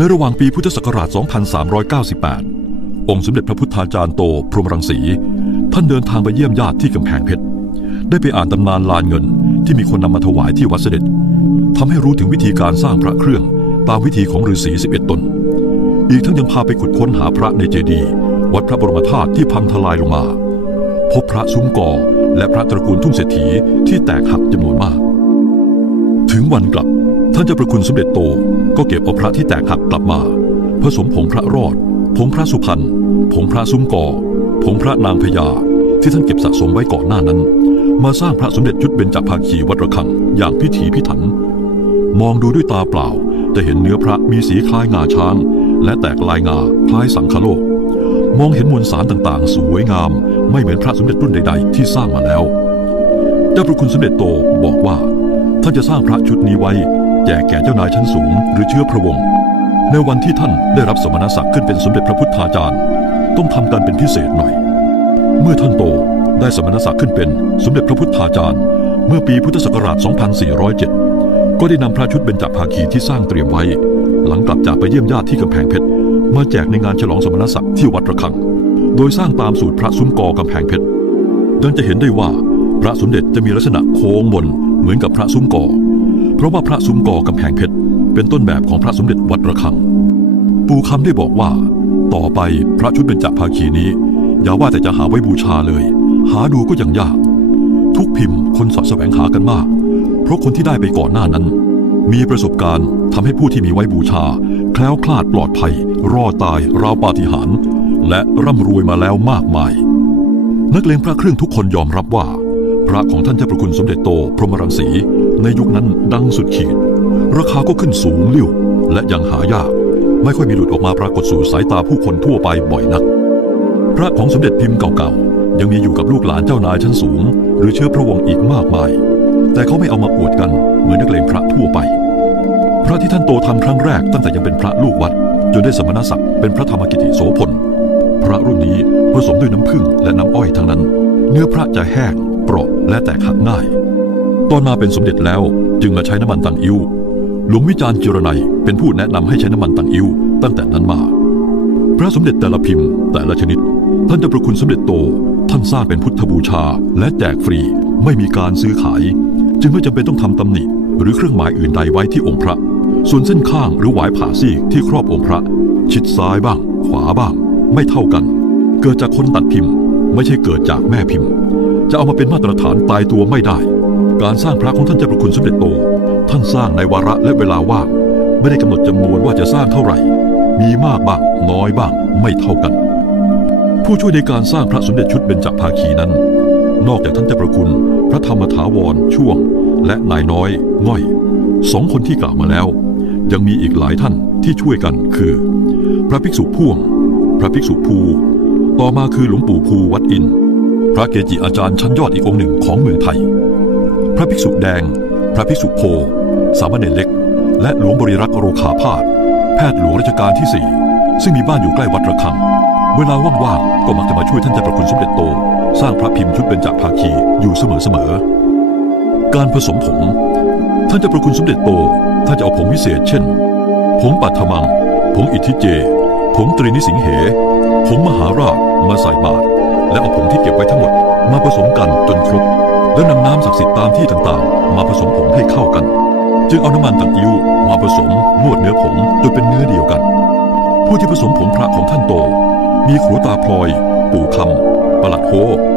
ในระหว่างปีพุทธศักราช 2398 องค์สมเด็จพระพุทธาจารย์โต พรหมรังสี ท่านเดินทางไปเยี่ยมญาติที่กำแพงเพชร ได้ไปอ่านตำนานลานเงินที่มีคนนำมาถวายที่วัดเสด็จทำให้รู้ถึงวิธีการสร้างพระเครื่องตามวิธีของฤาษี 11 ตน อีกทั้งยังพาไปขุดค้นหาพระในเจดีย์วัดพระบรมธาตุที่พังทลายลงมา พบพระซุ้มกอและพระตระกูลทุ่งเศรษฐีที่แตกหักจำนวนมาก ถึงวันกลับ ท่านเจ้าประคุณสมเด็จโตก็เก็บเอาพระที่แตกหักกลับมา ผสมผงพระรอด ผงพระสุพรรณ ผงพระซุ้มกอ ผงพระนางพญาที่ท่านเก็บสะสมไว้ก่อนหน้านั้น มาสร้างพระสมเด็จชุดเบญจภาคีวัดระฆังอย่างพิถีพิถัน มองดูด้วยตาเปล่าจะเห็นเนื้อพระมีสีคล้ายงาช้าง และแตกลายงาคล้ายสังคโลก มองเห็นมวลสารต่างๆ สวยงาม ไม่เหมือนพระสมเด็จรุ่นใด ๆ ที่สร้างมาแล้วเจ้าพระคุณสมเด็จโตบอกว่า ท่านจะสร้างพระชุดนี้ไว้ แจกแก่เจ้านายชั้นสูง หรือเชื้อพระวงศ์ในวันที่ท่านได้รับสมณศักดิ์ขึ้นเป็นสมเด็จพระพุทธาจารย์ ต้องทำกันเป็นพิเศษหน่อย เมื่อท่านโตได้สมณศักดิ์ขึ้นเป็นสมเด็จพระพุทธาจารย์ เมื่อปีพุทธศักราช 2407 ก็ได้นำพระชุดเบญจภาคีที่สร้างเตรียมไว้ หลังกลับจากไปเยี่ยมญาติที่กำแพงเพชรมาแจกในงานฉลองสมณศักดิ์ที่วัดระฆัง โดยสร้างตามสูตรพระซุ้มกอกำแพงเพชรดังจะเห็นได้ว่าพระสมเด็จจะมีลักษณะโค้งมนเหมือนกับพระซุ้มกอ เพราะว่าพระซุ้มกอกำแพงเพชรเป็นต้นแบบของพระสมเด็จวัดระฆัง ปู่คำได้บอกว่า ต่อไปพระชุดเบญจภาคีนี้ อย่าว่าแต่จะหาไว้บูชาเลย หาดูก็ยังยาก ทุกพิมพ์คนสาะแสวงหากันมาก เพราะคนที่ได้ไปก่อนหน้านั้น มีประสบการณ์ทำให้ผู้ที่มีไว้บูชา แคล้วคลาดปลอดภัย รอดตายราวปาฏิหาริย์และร่ำรวยมาแล้วมากมาย นักเลงพระเครื่องทุกคนยอมรับว่า พระของท่านเจ้าประคุณสมเด็จโตพรหมรังสี ในยุคนั้นดังสุดขีด ราคาก็ขึ้นสูงเลี้ยวและยังหายาก ไม่ค่อยมีหลุดออกมาปรากฏสู่สายตาผู้คนทั่วไปบ่อยนัก พระของสมเด็จพิมพ์เก่าๆ ยังมีอยู่กับลูกหลานเจ้านายชั้นสูง หรือเชื้อพระวงศ์อีกมากมาย แต่เขาไม่เอามาอวดกันเหมือนนักเลงพระทั่วไป พระที่ท่านโตทำครั้งแรกตั้งแต่ยังเป็นพระลูกวัดจนได้สมณศักดิ์เป็นพระธรรมกิติโสพล พระรุ่นนี้ผสมด้วยน้ำผึ้งและน้ำอ้อยทั้งนั้น เนื้อพระจะแห้งเปราะและแตกหักง่าย ตอนมาเป็นสมเด็จแล้วจึงมาใช้น้ำมันตังอิ้วหลวงวิจารณ์จิรนัยเป็นผู้แนะนำให้ใช้น้ำมันตังอิ้วตั้งแต่นั้นมา พระสมเด็จแต่ละพิมพ์แต่ละชนิด ท่านจะประคุณสมเด็จโตท่านสร้างเป็นพุทธบูชาและแจกฟรีไม่มีการซื้อขาย จึงไม่จำเป็นต้องทำตำหนิหรือเครื่องหมายอื่นใดไว้ที่องค์พระ ส่วนเส้นข้างหรือหวายผ่าซีกที่ครอบองค์พระ ชิดซ้ายบ้าง ขวาบ้าง ไม่เท่ากัน เกิดจากคนตัดพิมพ์ ไม่ใช่เกิดจากแม่พิมพ์ จะเอามาเป็นมาตรฐานตายตัวไม่ได้ การสร้างพระของท่านเจ้าประคุณสมเด็จโต ท่านสร้างในวาระและเวลาว่างไม่ได้กำหนดจำนวนว่าจะสร้างเท่าไหร่ มีมากบ้างน้อยบ้างไม่เท่ากัน ผู้ช่วยในการสร้างพระสมเด็จชุดเบญจภาคีนั้น นอกจากท่านเจ้าประคุณ พระธรรมถาวรช่วง และนายน้อยง่อยสองคนที่กล่าวมาแล้ว ยังมีอีกหลายท่านที่ช่วยกันคือ พระภิกษุพ่วง พระภิกษุภู ต่อมาคือหลวงปู่ภูวัดอิน พระเกจิอาจารย์ชั้นยอดอีกองค์หนึ่งของเมืองไทย ระภิกษุแดง พระภิกษุโพ สามเณรเล็ก และหลวงบริรักษ์โรคาพาธแพทย์หลวงรัชกาลที่สี่ซึ่งมีบ้านอยู่ใกล้วัดระฆัง เวลาว่างๆก็มักจะมาช่วยท่านเจ้าประคุณสมเด็จโต สร้างพระพิมพ์ชุดเบญจภาคีอยู่เสมอๆการผสมผงท่านเจ้าประคุณสมเด็จโตท่านจะเอาผงวิเศษเช่นผงปัทมังผงอิทธิเจผงตรีนิสิงเหผงมหาราชมาใส่บาตรและเอาผงที่เก็บไว้ทั้งหมดมาผสมกันจนครบ แล้วนำน้ำศักดิ์สิทธิ์ตามที่ต่างๆ มาผสมผงให้เข้ากัน จึงเอาน้ำมันตังอิ้วมาผสมนวดเนื้อผงจนเป็นเนื้อเดียวกัน ผู้ที่ผสมผงพระของท่านโต มีขรูตาพลอย ปู่คำประหลัดโฮ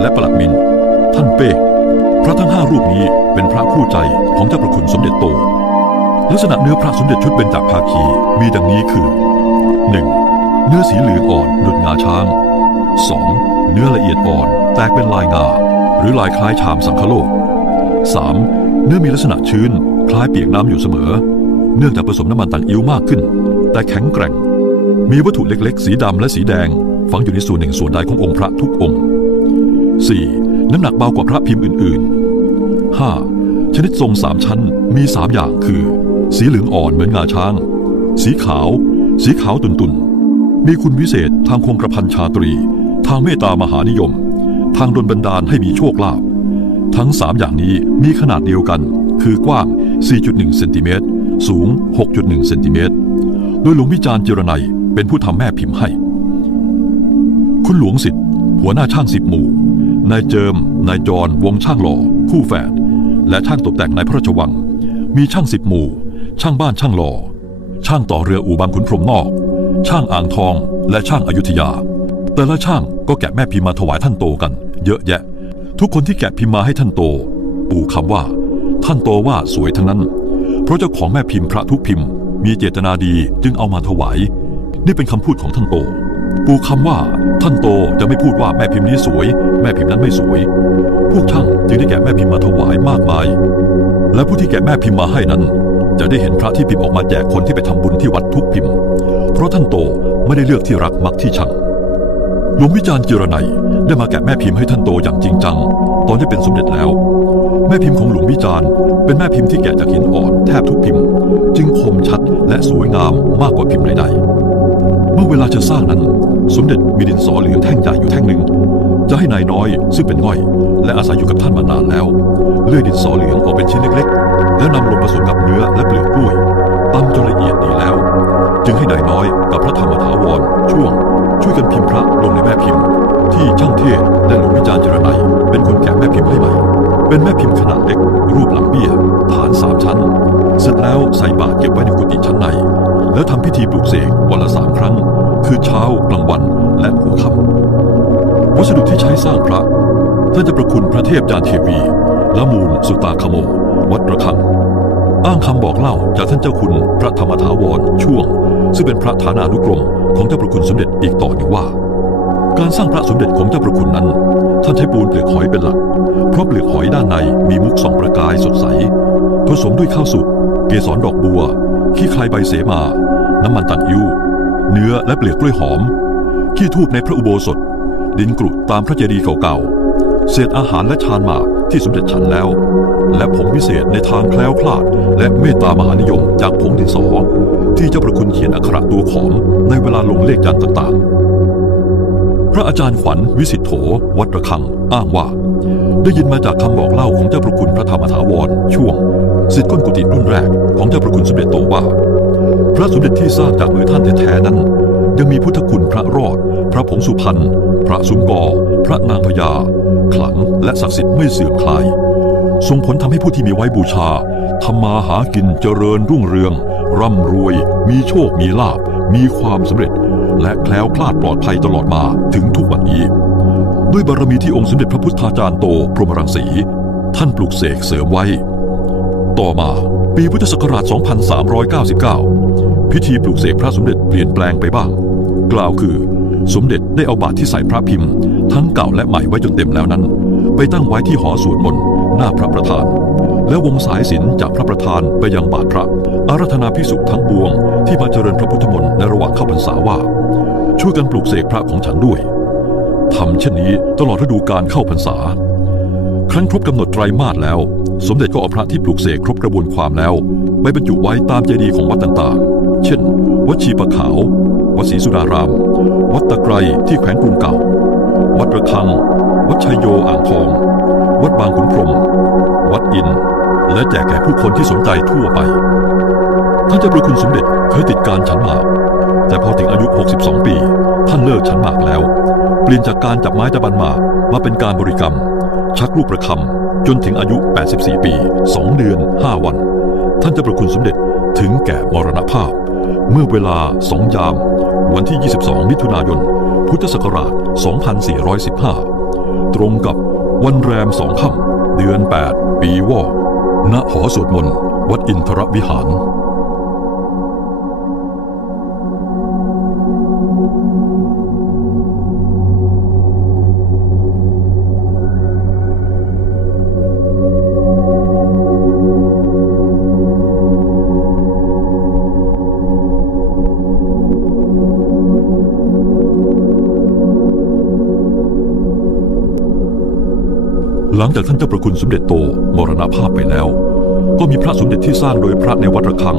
และประหลัดมิน ท่านเป้พระทั้งห้ารูปนี้เป็นพระคู่ใจของเจ้าประคุณสมเด็จโต ลักษณะเนื้อพระสมเด็จชุดเบญจภาคีมีดังนี้คือ 1. เนื้อสีเหลืองอ่อนดุจงาช้าง 2. เนื้อละเอียดอ่อนแตกเป็นลายงา รือลายคล้ายชามสังคโลก 3. เนื้อมีลักษณะชื้น คล้ายเปียกน้ำอยู่เสมอ เนื่องจากผสมน้ำมันตังอิ้วมากขึ้น แต่แข็งแกร่ง มีวัตถุเล็กๆ สีดำและสีแดง ฝังอยู่ในส่วนหนึ่งส่วนใดขององค์พระทุกองค์ 4. น้ำหนักเบากว่าพระพิมพ์อื่นๆ 5. ชนิดทรงสามชั้นมีสามอย่างคือ สีเหลืองอ่อนเหมือนงาช้าง สีขาว สีขาวตุนๆ มีคุณวิเศษทางคงกระพันชาตรี ทางเมตตามหานิยม ทางดลบันดาลให้มีโชคลาภทั้งสามอย่างนี้มีขนาดเดียวกัน คือกว้าง 4.1 เซนติเมตร สูง 6.1 เซนติเมตร โดยหลวงวิจารณ์เจรไนยเป็นผู้ทำแม่พิมพ์ให้ คุณหลวงสิทธิ์ หัวหน้าช่างสิบหมู่ นายเจิม นายจร วงช่างหล่อ คู่แฝด และช่างตกแต่งในพระราชวัง มีช่างสิบหมู่ ช่างบ้านช่างหล่อ ช่างต่อเรืออู่บางขุนพรมนอก ช่างอ่างทอง และช่างอายุทยา แต่ละช่างก็แกะแม่พิมพ์มาถวายท่านโตกัน เยอะแยะ ทุกคนที่แกะพิมพ์มาให้ท่านโต ปู่คำว่า ท่านโตว่าสวยทั้งนั้น เพราะเจ้าของแม่พิมพ์พระทุกพิมพ์ มีเจตนาดีจึงเอามาถวาย นี่เป็นคำพูดของท่านโต ปู่คำว่า ท่านโตจะไม่พูดว่าแม่พิมพ์นี้สวย แม่พิมพ์นั้นไม่สวย พวกช่างจึงได้แกะแม่พิมพ์มาถวายมากมาย และผู้ที่แกะแม่พิมพ์มาให้นั้น จะได้เห็นพระที่พิมพ์ออกมาแจกคนที่ไปทำบุญที่วัดทุกพิมพ์ เพราะท่านโตไม่ได้เลือกที่รักมักที่ชัง หลวงวิจารณ์เจรไนยได้มาแกะแม่พิมพ์ให้ท่านโตอย่างจริงจัง ตอนที่เป็นสมเด็จแล้ว แม่พิมพ์ของหลวงวิจารณ์ เป็นแม่พิมพ์ที่แกะจากหินอ่อนแทบทุกพิมพ์ จึงคมชัดและสวยงามมากกว่าพิมพ์ใดๆเมื่อเวลาจะสร้างนั้น สมเด็จมีดินสอเหลืองแท่งใหญ่อยู่แท่งหนึ่ง จะให้นายน้อยซึ่งเป็นง่อย และอาศัยอยู่กับท่านมานานแล้ว เลื่อยดินสอเหลืองออกเป็นชิ้นเล็กๆ แล้วนำลงผสมกับเนื้อและเปลือกกล้วยตำจนละเอียดดีแล้ว จึงให้นายน้อยกับพระธรรมถาวรช่วง วยกันพิมพ์พระลงในแม่พิมพ์ ที่ช่างเทศและหลวงวิจารณ์จรไนยเป็นคนแกะแม่พิมพ์ให้ใหม่ เป็นแม่พิมพ์ขนาดเล็ก รูปหลังเบี้ย ฐานสามชั้น เสร็จแล้วใส่บาตรเก็บไว้ในกุฏิชั้นใน แล้วทำพิธีปลุกเสกวันละสามครั้ง คือเช้ากลางวันและหัวค่ำวัสดุที่ใช้สร้างพระ ท่านจะประคุณพระเทพจารเทวีละมูลสุตาคโม วัดระฆังอ้างคำบอกเล่าจากท่านเจ้าคุณพระธรรมถาวรช่วง ซึ่งเป็นพระฐานานุกรม ของเจ้าประคุณสมเด็จอีกต่อหนึ่งว่า การสร้างพระสมเด็จของเจ้าประคุณนั้น ท่านใช้ปูนเปลือกหอยเป็นหลัก เพราะเปลือกหอยด้านในมีมุกสองประกายสดใส ผสมด้วยข้าวสุก เกสรดอกบัว ขี้ใครใบเสมา น้ำมันตังอิ้วเนื้อและเปลือกกล้วยหอม ขี้ทูบในพระอุโบสถ ดินกรุตามพระเจดีย์เก่าๆ เศษอาหารและชานหมากที่สมเด็จฉันแล้ว และผงพิเศษในทางแคล้วคลาด และเมตตามหานิยมจากผงดินสอ ที่เจ้าประคุณเขียนอักขระตัวขอมในเวลาลงเลขยันต์ต่างๆ พระอาจารย์ขวัญวิสิทธโธวัดระฆัง อ้างว่า ได้ยินมาจากคำบอกเล่าของเจ้าประคุณพระธรรมถาวรช่วงสิทธิก้นกุฏิรุ่นแรกของเจ้าประคุณสมเด็จโตว่า พระสมเด็จที่สร้างจากมือท่านแท้ๆนั้น ยังมีพุทธคุณพระรอด พระผงสุพรรณพระสุมกอพระนางพญาขลังและศักดิ์สิทธิ์ไม่เสื่อมคลายส่งผลทำให้ผู้ที่มีไว้บูชาทำมาหากินเจริญรุ่งเรือง ร่ำรวย มีโชคมีลาบ มีความสำเร็จ และแคล้วคลาดปลอดภัยตลอดมาถึงทุกวันนี้ ด้วยบารมีที่องค์สมเด็จพระพุทธาจารย์โตพรหมรังสี ท่านปลุกเสกเสริมไว้ ต่อมาปีพุทธศักราช 2399 พิธีปลุกเสกพระสมเด็จเปลี่ยนแปลงไปบ้าง กล่าวคือ สมเด็จได้เอาบาตรที่ใส่พระพิมพ์ ทั้งเก่าและใหม่ไว้จนเต็มแล้วนั้น ไปตั้งไว้ที่หอสวดมนต์หน้าพระประธาน แล้ววงสายสิญจนจากพระประธานไปยังบาตรพระ อารัธนาพิสุทั้งปวง ที่มาเจริญพระพุทธมนต์ในระหว่างเข้าพรรษาว่า ช่วยกันปลุกเสกพระของฉันด้วยทำเช่นนี้ตลอดฤดูการเข้าพรรษา ครั้นครบกำหนดไตรมาสแล้ว สมเด็จก็เอาพระที่ปลูกเสกครบกระบวนความแล้ว ไปบรรจุไว้ตามเจดีย์ของวัดต่างๆ เช่น วัดชีปะขาว วัดศรีสุดาราม วัดตะไครที่แขวงกรุงเก่า วัดระฆัง วัดชัยโยอ่างทอง วัดบางขุนพรหมวัดอิน และแจกแก่ผู้คนที่สนใจทั่วไป ท่านเจ้าประคุณสมเด็จเคยติดการฉันหมาก แต่พอถึงอายุ 62 ปี ท่านเลิกฉันหมากแล้ว เปลี่ยนจากการจับไม้ตะบันหมากมาเป็นการบริกรรม ชักลูกประคำจนถึงอายุ 84 ปี 2 เดือน 5 วัน ท่านเจ้าประคุณสมเด็จถึงแก่มรณภาพ เมื่อเวลา2ยาม วันที่ 22 มิถุนายน พุทธศักราช 2415 ตรงกับวันแรมสองค่ำเดือน 8 ปีวอก ณหอสวดมนต์วัดอินทรวิหาร ลังจากท่านเจ้าประคุณสมเด็จโตมรณภาพไปแล้ว ก็มีพระสมเด็จที่สร้างโดยพระในวัดระฆัง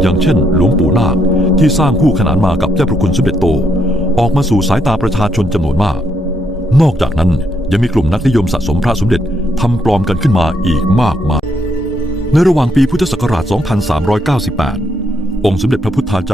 อย่างเช่น หลวงปู่นาคที่สร้างคู่ขนานมากับเจ้าประคุณสมเด็จโต ออกมาสู่สายตาประชาชนจำนวนมาก นอกจากนั้นยังมีกลุ่มนักนิยมสะสมพระสมเด็จทำปลอมกันขึ้นมาอีกมากมายในระหว่างปีพุทธศักราช 2398 องค์สมเด็จพระพุทธาจารย์